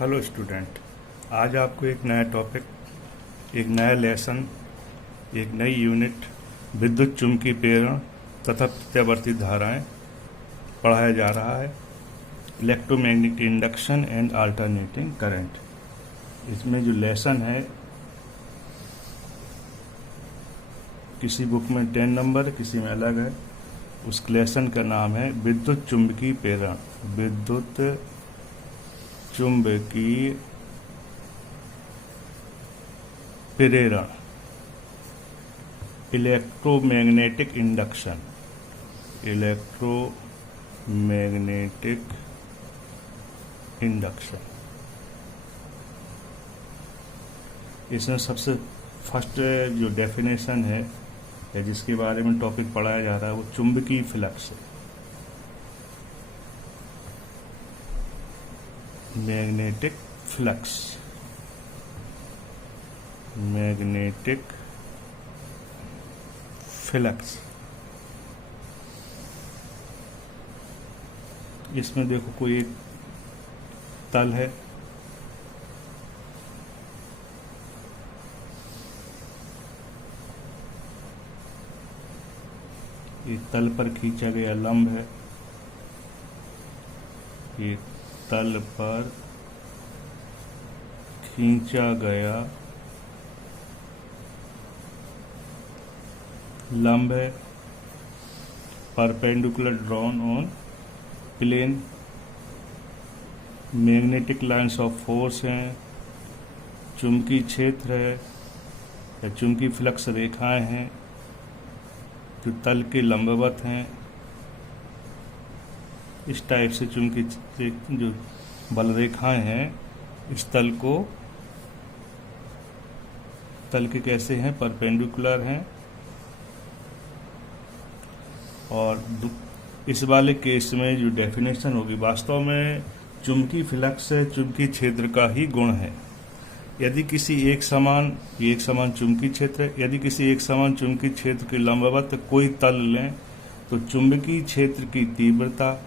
Hello student, आज आपको एक नया टॉपिक, एक नया लेसन, एक नई यूनिट विद्युत चुम्बकीय प्रेरण तथा प्रत्यावर्ती धाराएं पढ़ाया जा रहा है। Electromagnetic induction and alternating current. इसमें जो लेसन है, किसी बुक में 10 नंबर, किसी में अलग है। उस लेसन का नाम है विद्युत चुम्बकीय प्रेरण। विद्युत चुंबकीय प्रेरण, इलेक्ट्रोमैग्नेटिक इंडक्शन, इलेक्ट्रोमैग्नेटिक इंडक्शन। इसमें सबसे फर्स्ट जो डेफिनेशन है या जिसके बारे में टॉपिक पढ़ाया जा रहा है वो चुंबकीय फ्लक्स है। Magnetic flux, magnetic flux. इसमें देखो कोई एक तल है, ये तल पर खींचा गया लंब है, ये तल पर खींचा गया लंब है, perpendicular drawn on plane. Magnetic lines of force हैं, चुंबकीय क्षेत्र है या चुंबकीय फ्लक्स रेखाएं हैं जो तल के लंबवत हैं। इस टाइप से चुंबकीय जो बल रेखाएं हैं इस तल के कैसे हैं, परपेंडिकुलर हैं। और इस वाले केस में जो डेफिनेशन होगी, वास्तव में चुंबकीय फ्लक्स चुंबकीय क्षेत्र का ही गुण है। यदि किसी एक समान चुंबकीय क्षेत्र है, यदि किसी एक समान चुंबकीय क्षेत्र के लंबवत कोई तल लें तो चुंबकीय क्षेत्र की तीव्रता,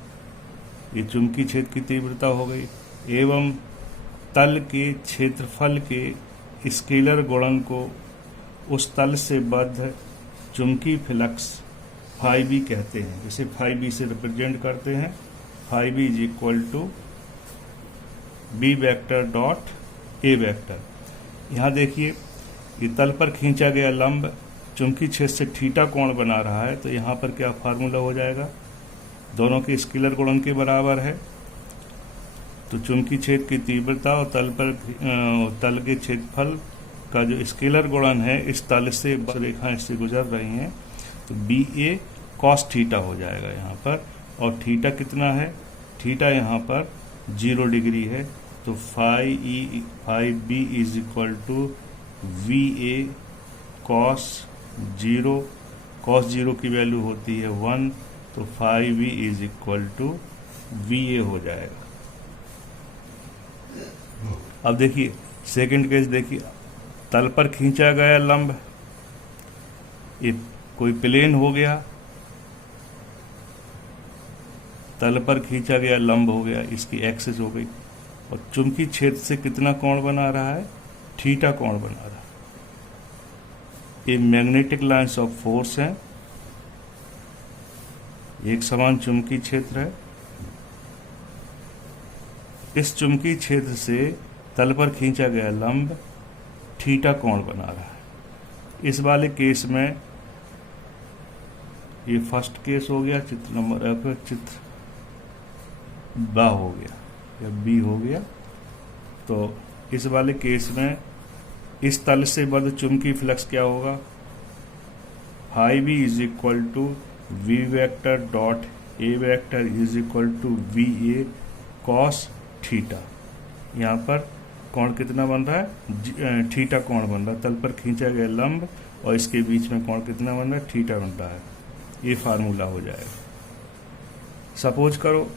ये चुंबकीय क्षेत्र की तीव्रता हो गई, एवं तल के क्षेत्रफल के स्केलर गुणन को उस तल से बद्ध चुंबकीय फ्लक्स फाई बी कहते हैं। इसे फाई बी से रिप्रेजेंट करते हैं। Phi B is equal to B vector dot A vector. यहाँ देखिए, ये तल पर खींचा गया लंब चुंबकीय क्षेत्र से थीटा कोण बना रहा है, तो यहाँ पर क्या फार्मूला हो जाएगा, दोनों के स्केलर गुणन के बराबर है। तो चुंबकीय क्षेत्र की तीव्रता और तल के क्षेत्रफल का जो स्केलर गुणन है, इस तल से रेखाएं इससे गुजर रही हैं, तो बी ए कॉस थीटा हो जाएगा यहाँ पर। और थीटा कितना है, थीटा यहाँ पर 0 डिग्री है, तो phi B is equal to V A cos 0। Cos 0 की वैल्यू होती है 1, तो phi B is equal to V A हो जाएगा। अब देखिए सेकंड केस, देखिए तल पर खींचा गया लंब, ये कोई प्लेन हो गया, तल पर खींचा गया लंब हो गया, इसकी एक्सिस हो गई, और चुंबकीय क्षेत्र से कितना कोण बना रहा है, थीटा कोण बना रहा है। ये मैग्नेटिक लाइन्स ऑफ फोर्स हैं, एक समान चुंबकीय क्षेत्र है। इस चुंबकीय क्षेत्र से तल पर खींचा गया लंब थीटा कोण बना रहा है। इस वाले केस में ये फर्स्ट केस हो गया, चित्र नंबर एफ, चित्र बा हो गया या बी हो गया। तो इस वाले केस में इस तल से बद्ध चुंबकीय फ्लक्स क्या होगा, phi B is equal to V vector dot A vector is equal to V A cos theta. यहाँ पर कोण कितना बन रहा है, थीटा कोण बन रहा है। तल पर खींचा गया लंब और इसके बीच में कोण कितना बन रहा है, थीटा बन रहा है। ये फार्मूला हो जाएगा। सपोज करो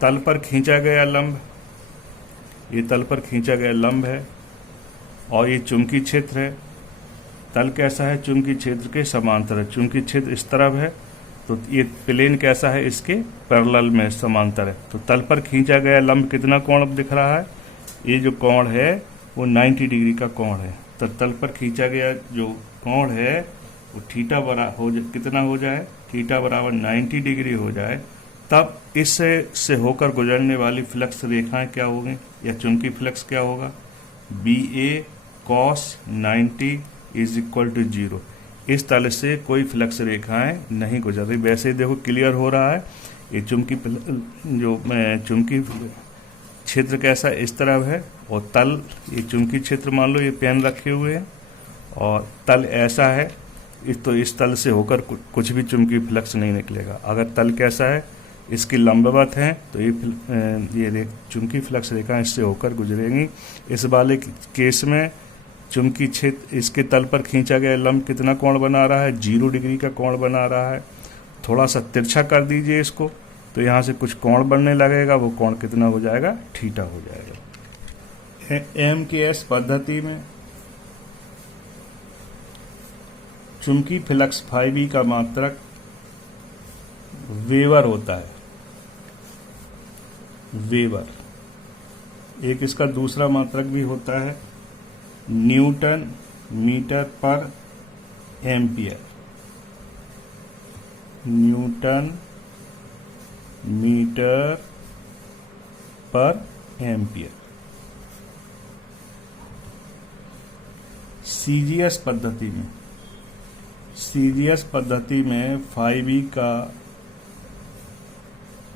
तल पर खींचा गया लंब, ये तल पर खींचा गया लंब है और ये चुंबकीय क्षेत्र है। तल कैसा है, चुंबकीय क्षेत्र के समांतर है। चुंबकीय क्षेत्र इस तरफ है तो ये प्लेन कैसा है, इसके पैरेलल में समांतर है। तो तल पर खींचा गया लंब कितना कोण दिख रहा है, ये जो कोण है वो 90 डिग्री का कोण है। तो तल पर खींचा गया जो कोण है वो थीटा कितना हो जाए, थीटा बराबर 90 डिग्री हो जाए, तब इससे से होकर गुजरने वाली फ्लक्स रेखाएं क्या होंगी, या चुंबकीय फ्लक्स क्या होगा, B A cos 90 is equal to 0। इस तल से कोई फ्लक्स रेखाएं नहीं गुजर रही। वैसे ही देखो क्लियर हो रहा है, ये चुंबकीय क्षेत्र कैसा इस तरफ है, और तल ये चुंबकीय क्षेत्र मान लो ये पेन रखे हुए हैं, और तल ऐसा है, तो इस तल से होकर कुछ भी चुंबकीय फ्लक्स नहीं निकलेगा। अगर तल कैसा है, इसकी लंबवत है, तो ये चुंबकीय फ्लक्स रेखा इससे होकर गुजरेंगी। इस वाले केस में चुंबकीय क्षेत्र इसके तल पर खींचा गया लंब कितना कोण बना रहा है, 0 डिग्री का कोण बना रहा है। थोड़ा सा तिरछा कर दीजिए इसको, तो यहाँ से कुछ कोण बनने लगेगा, वो कोण कितना हो जाएगा, थीटा हो जाएगा। एम के एस पद्धति में चुंबकीय फ्लक्स फाई बी का मात्रक वेबर होता है, वेबर। एक इसका दूसरा मात्रक भी होता है न्यूटन मीटर पर एम्पियर, न्यूटन मीटर पर एम्पियर। सीजीएस पद्धति में फाई बी का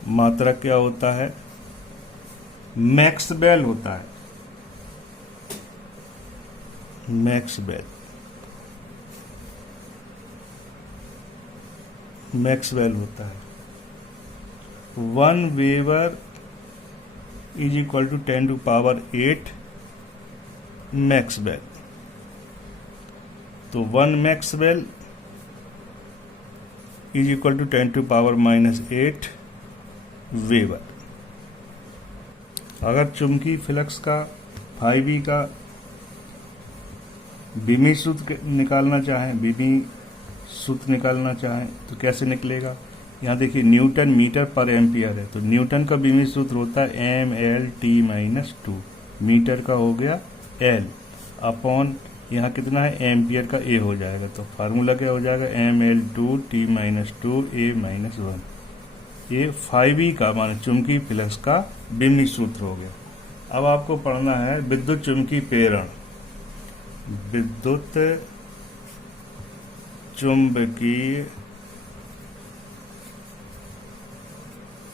मात्रक क्या होता है, मैक्सवेल होता है, मैक्सवेल होता है। 1 weber is equal to 10 to power 8 maxwell. तो 1 maxwell is equal to 10 to power -8 weber. अगर चुंबकीय फ्लक्स का फाई बी का बीमी सूत्र निकालना चाहें, तो कैसे निकलेगा। यहाँ देखिए न्यूटन मीटर पर एम्पियर है, तो न्यूटन का बीमी सूत्र होता है mL/T-2, मीटर का हो गया L अपॉन यहाँ कितना है, एम्पियर का A हो जाएगा। तो फार्मूला क्या हो जाएगा, mL/2T-2A-1। ये फाई बी का माने चुंबकीय फ्लक्स का बीमी सूत्र हो गया। अब आपको पढ़ना है विद्युत चुंबकीय प्रेरण, विद्युत चुंबकीय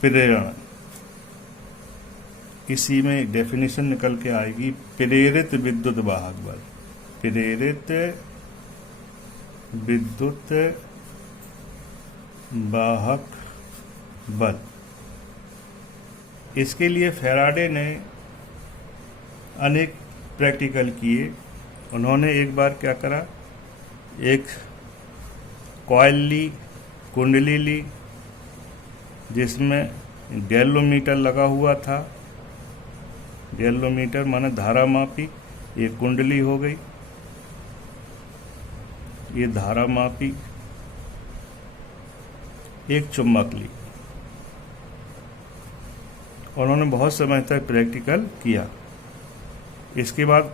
प्रेरण। इसी में एक डेफिनेशन निकल के आएगी, प्रेरित विद्युत वाहक बल, प्रेरित विद्युत वाहक बल। इसके लिए फैराडे ने अनेक प्रैक्टिकल किए। उन्होंने एक बार क्या करा, एक कॉइल ली, कुंडली ली, जिसमें गैलोमीटर लगा हुआ था, गैलोमीटर माने धारा मापी। ये कुंडली हो गई, ये धारा मापी। एक चुम्बक ली। उन्होंने बहुत समय तक प्रैक्टिकल किया। इसके बाद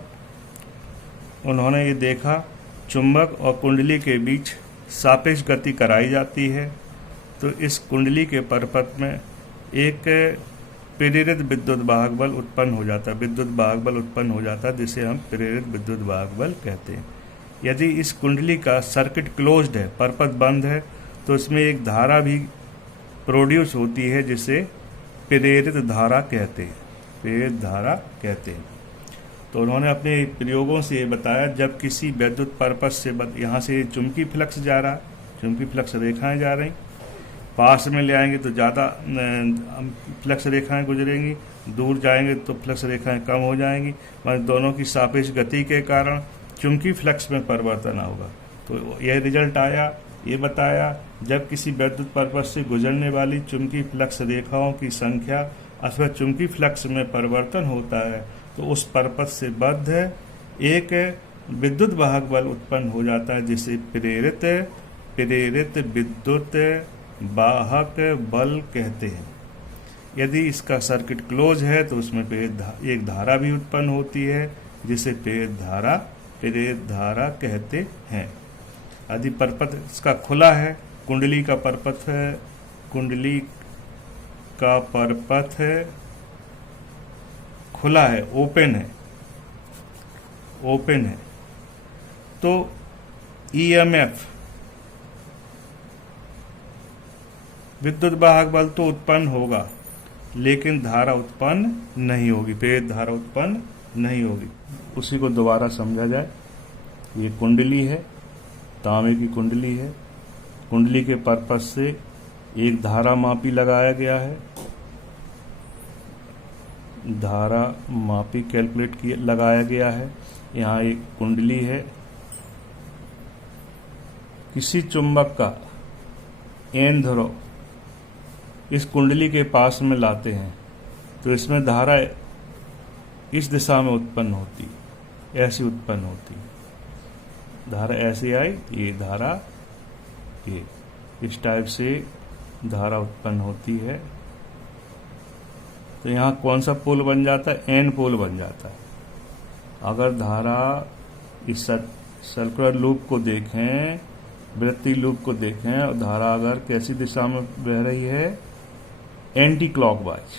उन्होंने ये देखा चुंबक और कुंडली के बीच सापेक्ष गति कराई जाती है, तो इस कुंडली के परपथ में एक प्रेरित विद्युत वाहक बल उत्पन्न हो जाता है, विद्युत वाहक बल उत्पन्न हो जाता है, जिसे हम प्रेरित विद्युत वाहक बल कहते हैं। यदि इस कुंडली का सर्किट क्लोज्ड है, परपथ बंद है, तो इसमें एक धारा भी प्रोड्यूस होती है, जिसे प्रेरित धारा कहते हैं, प्रेरित धारा कहते हैं। तो उन्होंने अपने प्रयोगों से ये बताया, जब किसी विद्युत पर्पस से यहाँ से चुंबकीय फ्लक्स जा रहा, चुंबकीय फ्लक्स रेखाएं जा रही, पास में ले आएंगे तो ज़्यादा फ्लक्स रेखाएं गुजरेंगी, दूर जाएंगे तो फ्लक्स रेखाएं कम हो जाएंगी, मतलब दोनों की सापेक्ष गति के कारण चुंबकीय फ्लक्स में परिवर्तन होगा। तो यह रिजल्ट आया, ये बताया जब किसी विद्युत पर्पस से गुजरने वाली चुंबकीय फ्लक्स रेखाओं की संख्या अथवा चुंबकीय फ्लक्स में परिवर्तन होता है, तो उस पर्पस से बद्ध एक विद्युत वाहक बल उत्पन्न हो जाता है, जिसे प्रेरित विद्युत वाहक बल कहते हैं। यदि इसका सर्किट क्लोज है तो उसमें एक धारा भी उत्पन्न होती है जिसे प्रेरित धारा कहते हैं। यदि परपथ इसका खुला है, कुंडली का परपथ खुला है, ओपन है, तो ईएमएफ विद्युत वाहक बल तो उत्पन्न होगा, लेकिन धारा उत्पन्न नहीं होगी, प्रेरित धारा उत्पन्न नहीं होगी। उसी को दोबारा समझा जाए। ये कुंडली है, तांबे की कुंडली है। कुंडली के पर्पस से एक धारा मापी लगाया गया है, धारा मापी लगाया गया है। यहाँ एक कुंडली है। किसी चुंबक का एन ध्रुव इस कुंडली के पास में लाते हैं तो इसमें धारा इस दिशा में उत्पन्न होती, ऐसी उत्पन्न होती। धारा ऐसे आई, ये धारा ये इस टाइप से धारा उत्पन्न होती है। तो यहाँ कौन सा पोल बन जाता है? एन पोल बन जाता है। अगर धारा इस सर्कुलर लूप को देखें, वृत्तीय लूप को देखें, और धारा अगर कैसी दिशा में बह रही है? एंटी क्लॉकवाइज,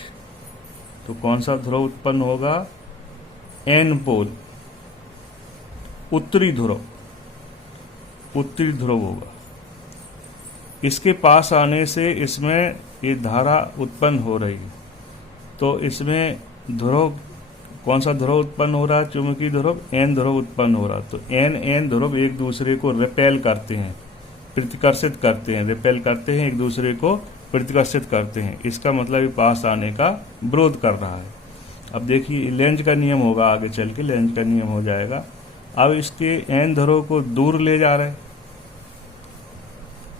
तो कौन सा ध्रुव उत्पन्न होगा? एन पोल, उत्तरी ध्रुव होगा। इसके पास आने से इसमें ये धारा उत्पन्न हो रही, तो इसमें ध्रुव कौन सा ध्रुव उत्पन्न हो रहा है? चुंबकीय ध्रुव एन ध्रुव उत्पन्न हो रहा। तो एन ध्रुव एक दूसरे को रिपेल करते हैं, प्रतिकर्षित करते हैं, रिपेल करते हैं, एक दूसरे को प्रतिकर्षित करते हैं। इसका मतलब पास आने का विरोध कर रहा है। अब देखिए लेंज का नियम होगा, आगे चल के लेंज का नियम हो जाएगा। अब इसके एन ध्रुव को दूर ले जा रहे हैं।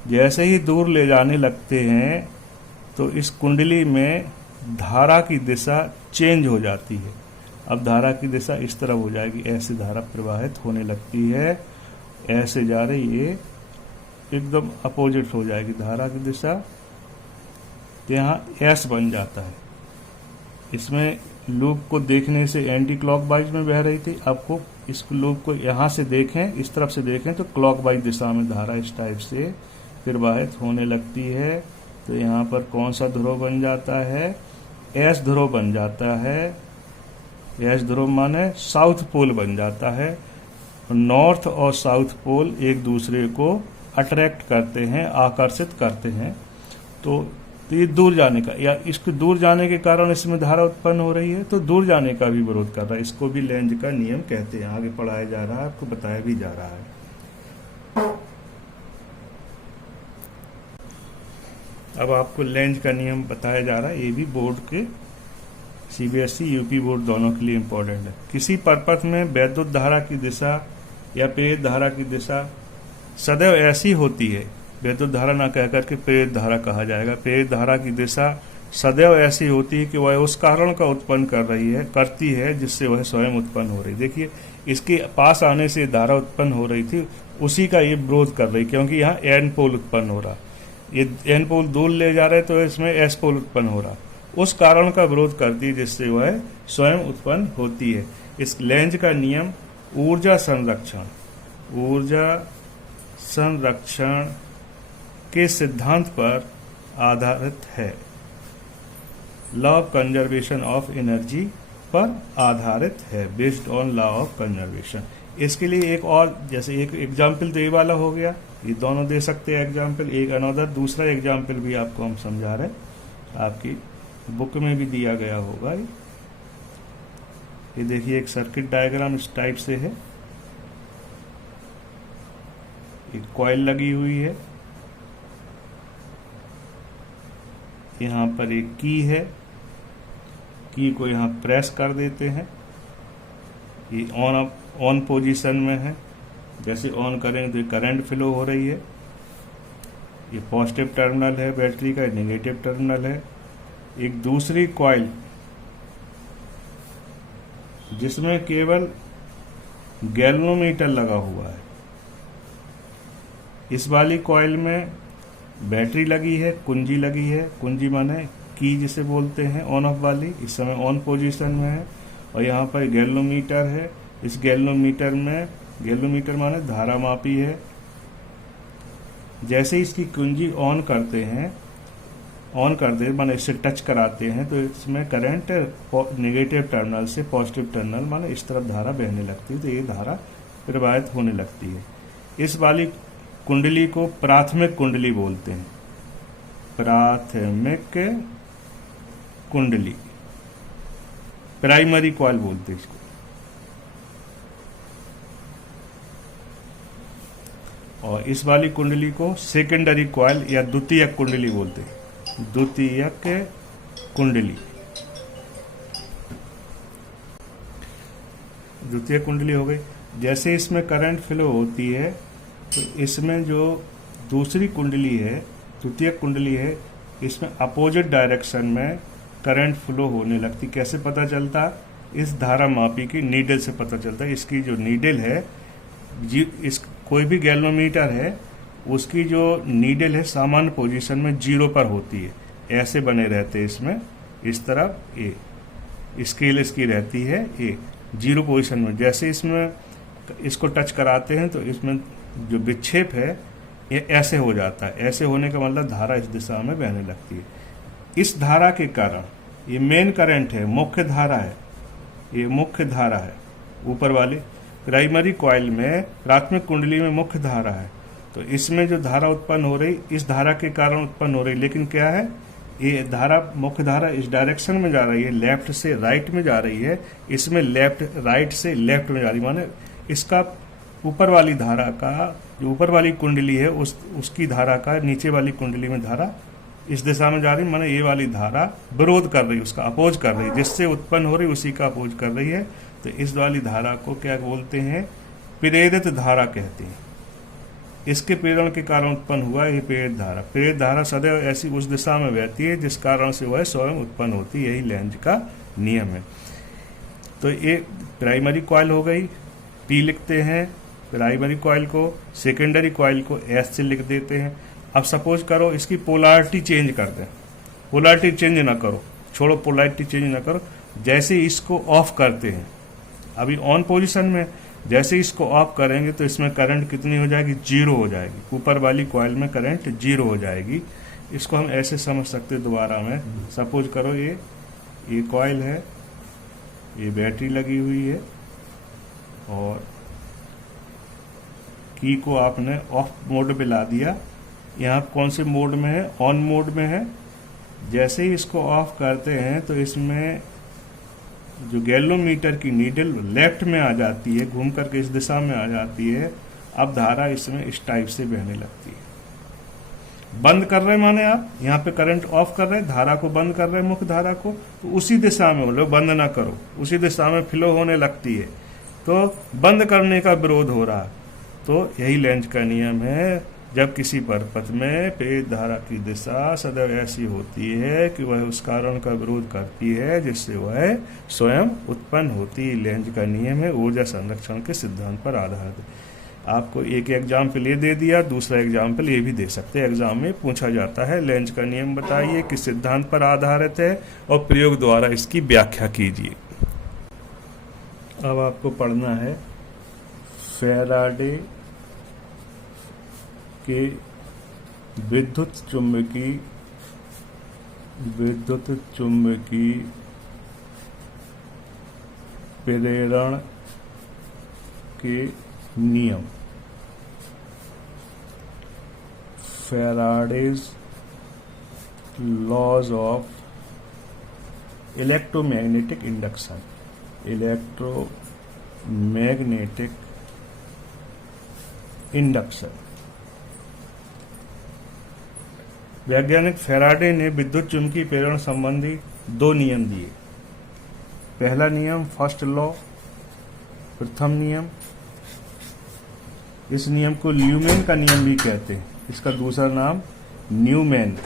जैसे ही दूर ले जाने लगते हैं तो इस कुंडली में धारा की दिशा चेंज हो जाती है। अब धारा की दिशा इस तरफ हो जाएगी, ऐसे धारा प्रवाहित होने लगती है, ऐसे जा रही, ये एकदम अपोजिट हो जाएगी धारा की दिशा। तो यहाँ एस बन जाता है। इसमें लूप को देखने से एंटी क्लॉकवाइज में बह रही थी, आपको इस लूप को यहाँ से देखें, इस तरफ से देखें तो क्लॉकवाइज दिशा में धारा इस टाइप से प्रवाहित होने लगती है। तो यहाँ पर कौन सा ध्रुव बन जाता है? एस ध्रुव बन जाता है। एस ध्रुव माने साउथ पोल बन जाता है। नॉर्थ और साउथ पोल एक दूसरे को अट्रैक्ट करते हैं, आकर्षित करते हैं। तो ये दूर जाने का, या इसके दूर जाने के कारण इसमें धारा उत्पन्न हो रही है, तो दूर जाने का भी विरोध कर रहा है। इसको भी लेंज का नियम कहते हैं। आगे पढ़ाया जा रहा है, आपको बताया भी जा रहा है। अब आपको लेंज का नियम बताया जा रहा है। ये भी बोर्ड के सीबीएसई यूपी बोर्ड दोनों के लिए इम्पोर्टेंट है। किसी परपथ में वैद्युत धारा की दिशा या प्रेरित धारा की दिशा सदैव ऐसी होती है, वैद्युत धारा ना कहकर के प्रेरित धारा कहा जाएगा। प्रेरित धारा की दिशा सदैव ऐसी होती है कि वह उस कारण का उत्पन्न करती है जिससे वह स्वयं उत्पन्न हो रही। देखिए इसके पास आने से धारा उत्पन्न हो रही थी, उसी का ये विरोध कर रही, क्योंकि यहाँ एन पोल उत्पन्न हो रहा, ये एन पोल दूर ले जा रहे तो इसमें एस पोल उत्पन्न हो रहा, उस कारण का विरोध करती है जिससे वह स्वयं उत्पन्न होती है। इस लेंज का नियम ऊर्जा संरक्षण के सिद्धांत पर आधारित है। Law of conservation of energy पर आधारित है, based on law of conservation. इसके लिए एक और, जैसे एक एग्जाम्पल तो ये वाला हो गया, ये दोनों दे सकते हैं एग्जाम्पल। एक अनदर दूसरा एग्जाम्पल भी आपको हम समझा रहे हैं, आपकी बुक में भी दिया गया होगा। ये देखिए एक सर्किट डायग्राम इस टाइप से है। एक कॉइल लगी हुई है, यहाँ पर एक की है, की को यहाँ प्रेस कर देते हैं, ये ऑन पोजीशन में है। जैसे ऑन करेंगे तो ये करंट फ्लो हो रही है। ये पॉजिटिव टर्मिनल है बैटरी का, नेगेटिव टर्मिनल है। एक दूसरी कॉइल जिसमें केवल गैल्वेनोमीटर लगा हुआ है, इस वाली कॉइल में बैटरी लगी है, कुंजी लगी है, कुंजी माने की जिसे बोलते हैं ऑन ऑफ वाली, इस समय ऑन पोजीशन में है। और यहाँ पर गैल्वोमीटर है, इस गैल्वोमीटर में, गैल्वोमीटर माने धारा मापी है। जैसे इसकी कुंजी ऑन करते हैं, ऑन कर दे माने इससे टच कराते हैं तो इसमें करंट नेगेटिव टर्मिनल से पॉजिटिव टर्मिनल माने इस तरफ धारा बहने लगती है, तो ये धारा प्रवाहित होने लगती है। इस वाली कुंडली को प्राथमिक कुंडली बोलते हैं, प्राथमिक कुंडली, प्राइमरी कॉइल बोलते हैं इसको। और इस वाली कुंडली को सेकेंडरी कॉइल या द्वितीयक कुंडली बोलते हैं, द्वितीयक कुंडली। द्वितीयक कुंडली हो गई। जैसे इसमें करंट फ्लो होती है तो इसमें जो दूसरी कुंडली है, द्वितीयक कुंडली है, इसमें अपोजिट डायरेक्शन में करंट फ्लो होने लगती। कैसे पता चलता? इस धारा मापी की नीडल से पता चलता है। इसकी जो नीडल है, इस कोई भी गैल्वोमीटर है, उसकी जो नीडल है सामान्य पोजीशन में 0 पर होती है। ऐसे बने रहते हैं इसमें, इस तरफ ए स्केल इसकी रहती है ए 0 पोजीशन में। जैसे इसमें इसको टच कराते हैं तो इसमें जो विक्षेप है ये ऐसे हो जाता है। ऐसे होने का मतलब धारा इस दिशा में बहने लगती है। इस धारा के कारण, ये मेन करंट है, मुख्य धारा है, ये मुख्य धारा है। ऊपर वाली प्राइमरी कॉइल में, प्राथमिक कुंडली में मुख्य धारा है, तो इसमें जो धारा उत्पन्न हो रही, इस धारा के कारण उत्पन्न हो रही। लेकिन क्या है, ये धारा, मुख्य धारा इस डायरेक्शन में जा रही है, लेफ्ट से राइट में जा रही है। इसमें लेफ्ट, राइट से लेफ्ट में जा रही, माने इसका ऊपर वाली धारा का, जो ऊपर वाली कुंडली है उसकी धारा का नीचे वाली कुंडली में धारा इस दिशा में जा रही, माने ये वाली धारा विरोध कर रही, उसका अपोज कर रही, जिससे उत्पन्न हो रही उसी का अपोज कर रही है। तो इस वाली धारा को क्या बोलते हैं? प्रेरित धारा कहते हैं। इसके प्रेरण के कारण उत्पन्न हुआ ये प्रेरित धारा। प्रेरित धारा सदैव ऐसी उस दिशा में बहती है जिस कारण से वह स्वयं उत्पन्न होती है। यही लेंज का नियम है। तो ये प्राइमरी कॉइल हो गई, पी लिखते हैं प्राइमरी कॉइल को। सेकेंडरी कॉइल को एस से लिख देते हैं। अब सपोज करो इसकी पोलैरिटी चेंज कर दें। पोलैरिटी चेंज ना करो, छोड़ो, पोलैरिटी चेंज ना करो। जैसे इसको ऑफ करते हैं, अभी ऑन पोजीशन में, जैसे इसको ऑफ करेंगे तो इसमें करंट कितनी हो जाएगी? 0 हो जाएगी। ऊपर वाली कॉइल में करंट 0 हो जाएगी। इसको हम ऐसे समझ सकते हैं दोबारा में। सपोज करो ये कॉइल है, ये बैटरी लगी हुई है और की को आपने ऑफ मोड पे ला दिया। यहाँ कौन से मोड में है? ऑन मोड में है। जैसे ही इसको ऑफ करते हैं तो इसमें जो गैल्वोमीटर की नीडल लेफ्ट में आ जाती है, घूम करके इस दिशा में आ जाती है। अब धारा इसमें इस टाइप से बहने लगती है। बंद कर रहे माने आप यहाँ पे करंट ऑफ कर रहे हैं, धारा को बंद कर रहे हैं, मुख्य धारा को, तो उसी दिशा में, बोलो बंद ना करो, उसी दिशा में फ्लो होने लगती है। तो बंद करने का विरोध हो रहा है। तो यही लेंज का नियम है। जब किसी परपथ में प्रेरित धारा की दिशा सदैव ऐसी होती है कि वह उस कारण का विरोध करती है जिससे वह स्वयं उत्पन्न होती है। लेंज का नियम है, ऊर्जा संरक्षण के सिद्धांत पर आधारित है। आपको एक एग्जाम्पल ये दे दिया, दूसरा एग्जाम्पल ये भी दे सकते हैं। एग्जाम में पूछा जाता है लेंज का नियम बताइए, किस सिद्धांत पर आधारित है और प्रयोग द्वारा इसकी व्याख्या कीजिए। अब आपको पढ़ना है फैराडे के विद्युत चुम्बकी प्रेरण के नियम, Faraday's laws of electromagnetic induction, electromagnetic induction. वैज्ञानिक फैराडे ने विद्युत चुम्बकीय प्रेरण संबंधी 2 नियम दिए। पहला नियम फर्स्ट लॉ, प्रथम नियम। इस नियम को न्यूमैन का नियम भी कहते हैं। इसका दूसरा नाम न्यूमैन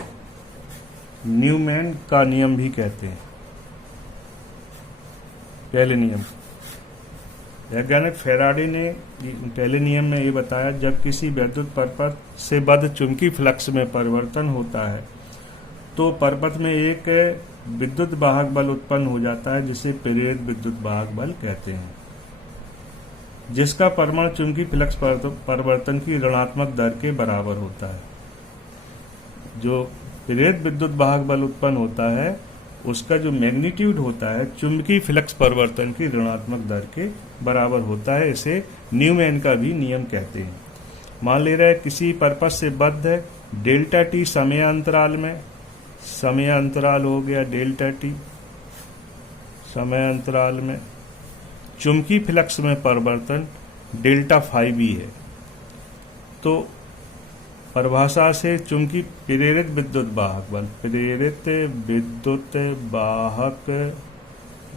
का नियम भी कहते हैं। पहले नियम वैज्ञानिक फेराडे ने पहले नियम में ये बताया, जब किसी विद्युत परपथ से बद्ध चुंबकीय फ्लक्स में परिवर्तन होता है तो परपथ में एक विद्युत वाहक बल उत्पन्न हो जाता है जिसे प्रेरित विद्युत वाहक बल कहते हैं, जिसका परिमाण चुंबकीय फ्लक्स परिवर्तन की ऋणात्मक दर के बराबर होता है। जो प्रेरित विद्युत वाहक बल उत्पन्न होता है उसका जो मैग्नीट्यूड होता है चुंबकीय फ्लक्स परिवर्तन की ऋणात्मक दर के बराबर होता है। इसे न्यूमैन का भी नियम कहते हैं। मान ले रहे किसी परपथ से बद्ध है डेल्टा टी समयांतराल में, समयांतराल हो गया डेल्टा टी, समयांतराल में चुंबकीय फ्लक्स में परिवर्तन डेल्टा फाई भी है। तो परिभाषा से चुंबकीय प्रेरित विद्युत वाहक बल, प्रेरित विद्युत वाहक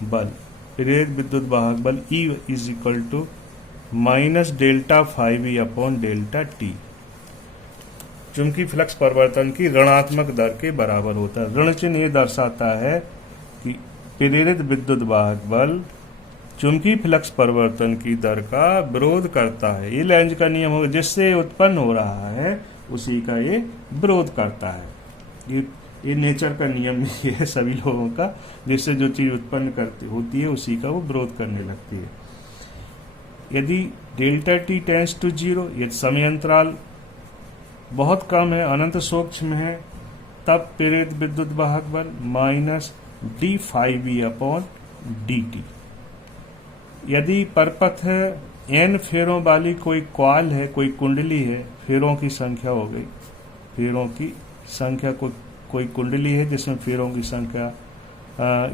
बल, प्रेरित विद्युत वाहक बल E is equal to minus delta phi V upon delta T चुंबकीय फ्लक्स परिवर्तन की ऋणात्मक दर के बराबर होता है। ऋण चिन्ह ये दर्शाता है कि प्रेरित विद्युत वाहक बल चुंबकीय फ्लक्स परिवर्तन की दर का विरोध करता है। ये लेंज का नियम होगा, जिससे उत्पन्न हो रहा है उसी का ये विरोध करता है। ये नेचर का नियम ही है सभी लोगों का, जिससे जो चीज उत्पन्न करती होती है उसी का वो विरोध करने लगती है। यदि delta T tends to zero, यदि समय अंतराल बहुत कम है, अनंत सूक्ष्म है, तब प्रेरित विद्युत वाहक बल minus D phi V upon D T. यदि परपथ है एन फेरों वाली कोई कॉइल है, कोई कुंडली है, फेरों की संख्या हो गई, फेरों की संख्या कोई कुंडली है जिसमें फेरों की संख्या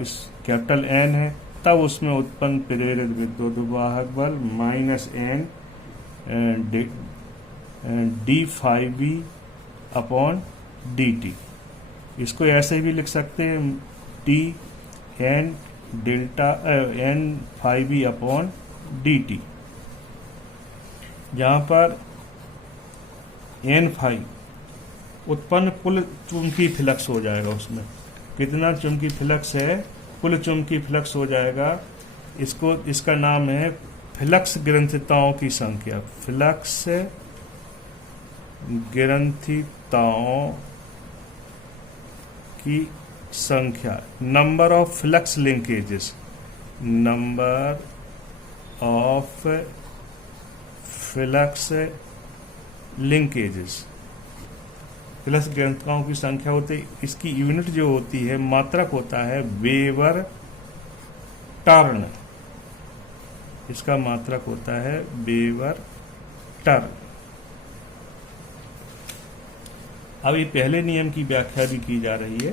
इस कैपिटल एन है, तब उसमें उत्पन्न प्रेरित विद्युत वाहक बल minus N D five V upon D T. इसको ऐसे भी लिख सकते हैं T N delta N five V upon D T, जहां पर एन फाइव उत्पन्न कुल चुंबकीय फ्लक्स हो जाएगा। उसमें कितना चुंबकीय फ्लक्स है, कुल चुंबकीय फ्लक्स हो जाएगा। इसका नाम है फ्लक्स ग्रंथिताओं की संख्या, फ्लक्स ग्रंथिताओं की संख्या, number of flux linkages, number of flux linkages, flux ग्रंथिताओं की संख्या होती है। इसकी यूनिट जो होती है, मात्रक होता है वेबर टर्न, इसका मात्रक होता है वेबर टर्न। अब ये पहले नियम की व्याख्या भी की जा रही है।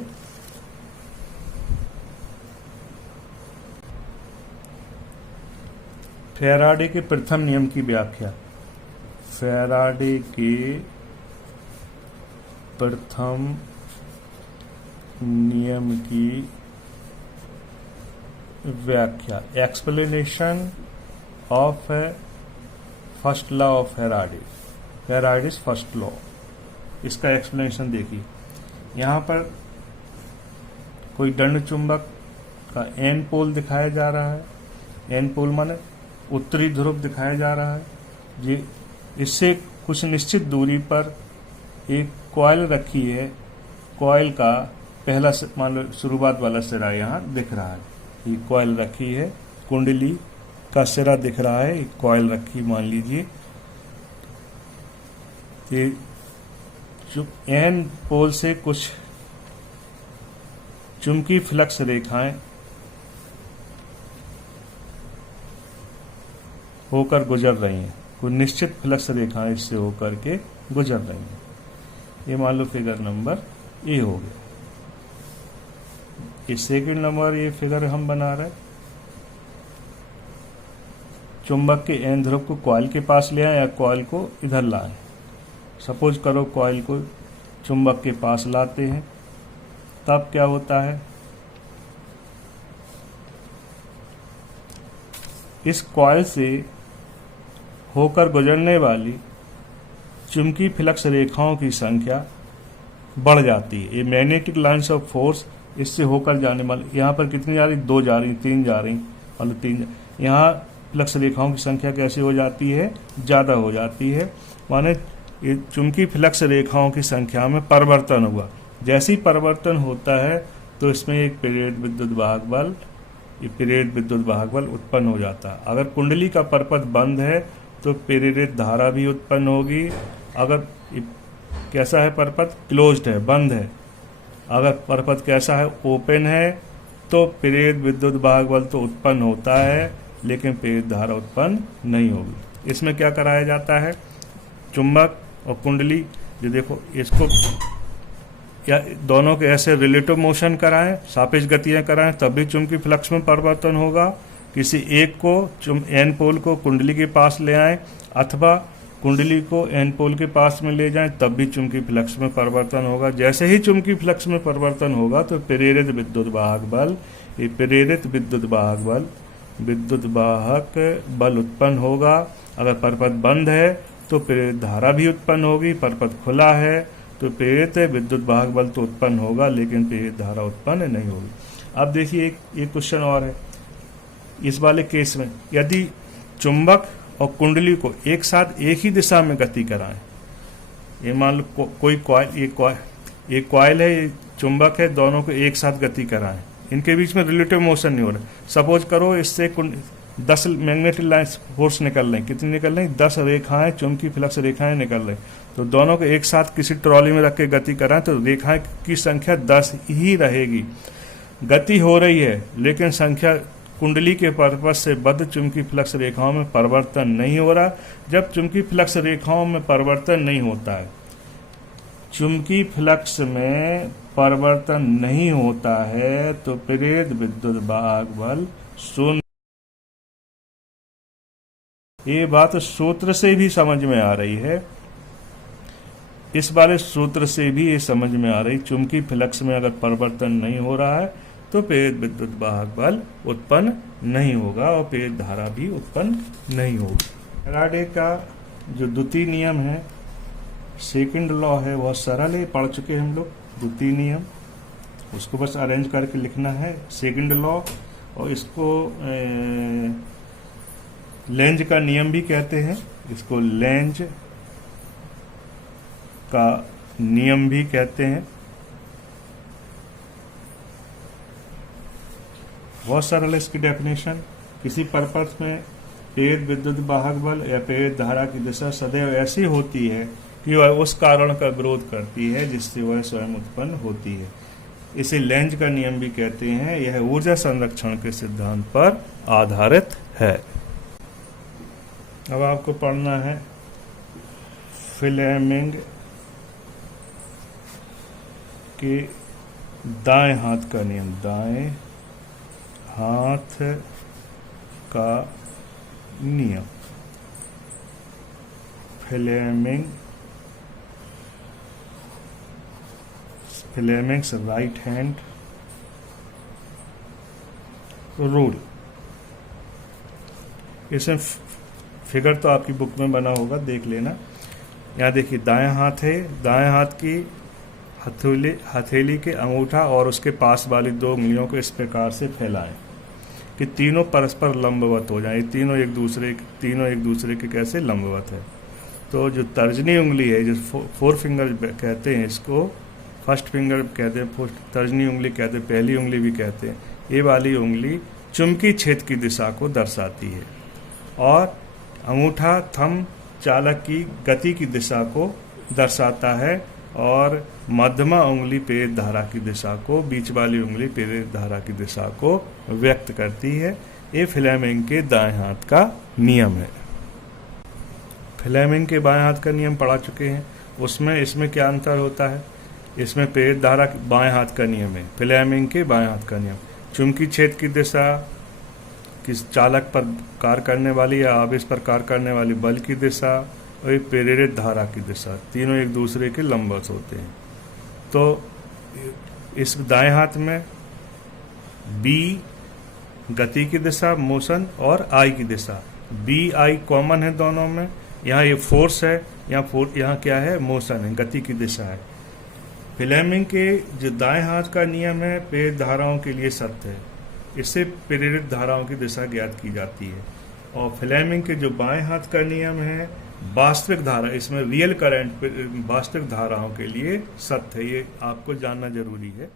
फेराडे के प्रथम नियम की व्याख्या, फेराडे के प्रथम नियम की व्याख्या, explanation of first law of Faraday, Faraday's first law. इसका एक्सप्लेनेशन देखिए। यहाँ पर कोई दंड चुंबक का एन पोल दिखाया जा रहा है, एन पोल माने उत्तरी ध्रुव दिखाया जा रहा है। ये इससे कुछ निश्चित दूरी पर एक कॉइल रखी है, कॉइल का पहला मान लो शुरुआत वाला सिरा यहाँ दिख रहा है, ये कॉइल रखी है, कुंडली का सिरा दिख रहा है, एक कॉइल रखी मान लीजिए। ये जो एन पोल से कुछ चुंबकीय फ्लक्स रेखाएं होकर गुजर रही हैं, कुछ निश्चित फ्लक्स रेखाएं इससे होकर के गुजर रही हैं। ये मान लो फिगर नंबर ए हो गया। ये सेकंड नंबर ये फिगर हम बना रहे हैं। चुंबक के एन ध्रुव को कॉइल के पास ले आए या कॉइल को इधर लाएं। सपोज करो कॉइल को चुंबक के पास लाते हैं, तब क्या होता है, इस कॉइल से होकर गुजरने वाली चुंबकीय फ्लक्स रेखाओं की संख्या बढ़ जाती है। ये मैग्नेटिक लाइन्स ऑफ फोर्स इससे होकर जाने वाली, यहाँ पर कितनी जा रही, 2 जा रही, 3 जा रही, मतलब 3। यहाँ फ्लक्स रेखाओं की संख्या कैसी हो जाती है, ज़्यादा हो जाती है। माने ये चुंबकीय फ्लक्स रेखाओं की संख्या में परिवर्तन हुआ। जैसे ही परिवर्तन होता है तो इसमें एक प्रेरित विद्युत वाहक बल, ये प्रेरित विद्युत वाहक बल उत्पन्न हो जाता है। अगर कुंडली का परपथ बंद है तो प्रेरित धारा भी उत्पन्न होगी। अगर कैसा है परपथ, क्लोज्ड है, बंद है। अगर परपथ कैसा है, ओपन है, तो प्रेरित विद्युत वाहक बल तो उत्पन्न होता है लेकिन प्रेरित धारा उत्पन्न नहीं होगी। इसमें क्या कराया जाता है, चुंबक और कुंडली, जो देखो इसको या दोनों के ऐसे रिलेटिव मोशन कराएं, सापेक्ष गतियां कराएं, तब भी चुंबकीय फ्लक्स में परिवर्तन होगा। किसी एक को एन पोल को कुंडली के पास ले आएं अथवा कुंडली को एन पोल के पास में ले जाएं, तब भी चुंबकीय फ्लक्स में परिवर्तन होगा। जैसे ही चुंबकीय फ्लक्स में परिवर्तन होगा तो प्रेरित विद्युत वाहक बल, ये प्रेरित विद्युत वाहक बल उत्पन्न होगा। अगर परपथ बंद है तो प्रेरित धारा भी उत्पन्न होगी, परपथ खुला है तो प्रेरित विद्युत वाहक बल तो उत्पन्न होगा लेकिन प्रेरित धारा उत्पन्न नहीं होगी। अब देखिए एक क्वेश्चन और है इस वाले केस में, यदि चुंबक और कुंडली को एक साथ एक ही दिशा में गति कराएं, ये मान लो कोई एक कॉइल है, ये चुंबक है, दोनों को एक साथ गति कराएं, इनके बीच में रिलेटिव मोशन नहीं हो रहा। सपोज करो इससे 10 मैग्नेटिक लाइन फोर्स निकल रही, कितनी निकल रही, 10 रेखाएं, चुंबकीय फ्लक्स रेखाएं निकल रही, तो दोनों को एक साथ किसी ट्रॉली में रख के गति कराएं तो रेखाएं की संख्या 10 ही रहेगी। गति हो रही है लेकिन संख्या कुंडली के परपथ से बद्ध चुंबकीय फ्लक्स रेखाओं में परिवर्तन नहीं हो रहा। जब चुंबकीय फ्लक्स रेखाओं में परिवर्तन नहीं होता है, चुंबकीय फ्लक्स में परिवर्तन नहीं होता है तो प्रेरित विद्युत वाहक बल शून्य। ये बात सूत्र से भी समझ में आ रही है, इस वाले सूत्र से भी ये समझ में आ रही, चुंबकीय फ्लक्स में अगर परिवर्तन नहीं हो रहा है तो प्रेरित विद्युत वाहक बल उत्पन्न नहीं होगा और प्रेरित धारा भी उत्पन्न नहीं होगी। फैराडे का जो द्वितीय नियम है, सेकंड लॉ है, बहुत सरल है, पढ़ चुके हैं हम लोग। द्वितीय नियम, उसको बस अरेंज करके लिखना है, सेकंड लॉ, और इसको लेंज का नियम भी कहते हैं, इसको लेंज का नियम भी कहते हैं। बहुत सरल है इसकी डेफिनेशन। किसी परपथ में प्रेरित विद्युत वाहक बल या प्रेरित धारा की दिशा सदैव ऐसी होती है कि वह उस कारण का विरोध करती है जिससे वह स्वयं उत्पन्न होती है। इसे लेंज का नियम भी कहते हैं। यह ऊर्जा संरक्षण के सिद्धांत पर आधारित है। अब आपको पढ़ना है फ्लेमिंग के दाएं हाथ का नियम, दाएं हाथ का नियम, फ्लेमिंग्स राइट हैंड रूल। इसमें फिगर तो आपकी बुक में बना होगा, देख लेना। यहाँ देखिए दायां हाथ है, दाएं हाथ की हथेली के अंगूठा और उसके पास वाली 2 उंगलियों को इस प्रकार से फैलाएं कि तीनों परस्पर लंबवत हो जाएं। तीनों एक दूसरे के कैसे लंबवत है। तो जो तर्जनी उंगली है, जो 4 फिंगर कहते हैं इसको, फर्स्ट फिंगर कहते हैं, तर्जनी उंगली कहते हैं, पहली उंगली भी कहते हैं, ये वाली उंगली चुंबकीय क्षेत्र की दिशा को दर्शाती है और अंगूठा थंब चालक की गति की दिशा को दर्शाता है और मध्यमा उंगली प्रेरित धारा की दिशा को, बीच वाली उंगली प्रेरित धारा की दिशा को व्यक्त करती है। ये फ्लेमिंग के दाएं हाथ का नियम है। फ्लेमिंग के बाएं हाथ का नियम पढ़ा चुके हैं। इसमें क्या अंतर होता है? इसमें प्रेरित धारा बाएं हाथ का नियम है, फ्लेमिंग के बाएं हाथ का नियम चुंबकीय क्षेत्र की दिशा, किस चालक पर कार्य करने वाली या आवेश पर कार्य करने वाली बल की दिशा और एक प्रेरित धारा की दिशा, तीनों एक दूसरे के लंबवत होते हैं। तो इस दाएं हाथ में बी गति की दिशा, मोशन, और आई की दिशा, बी आई कॉमन है दोनों में। यहाँ ये फोर्स है, यहाँ क्या है, मोशन है, गति की दिशा है। फ्लेमिंग के जो दाएं हाथ का नियम है प्रेरित धाराओं के लिए सत्य है। इससे प्रेरित धाराओं की दिशा ज्ञात की जाती है। और फ्लेमिंग के जो बाएं हाथ का नियम है, वास्तविक धारा, इसमें रियल करंट वास्तविक धाराओं के लिए सत्य है, ये आपको जानना जरूरी है।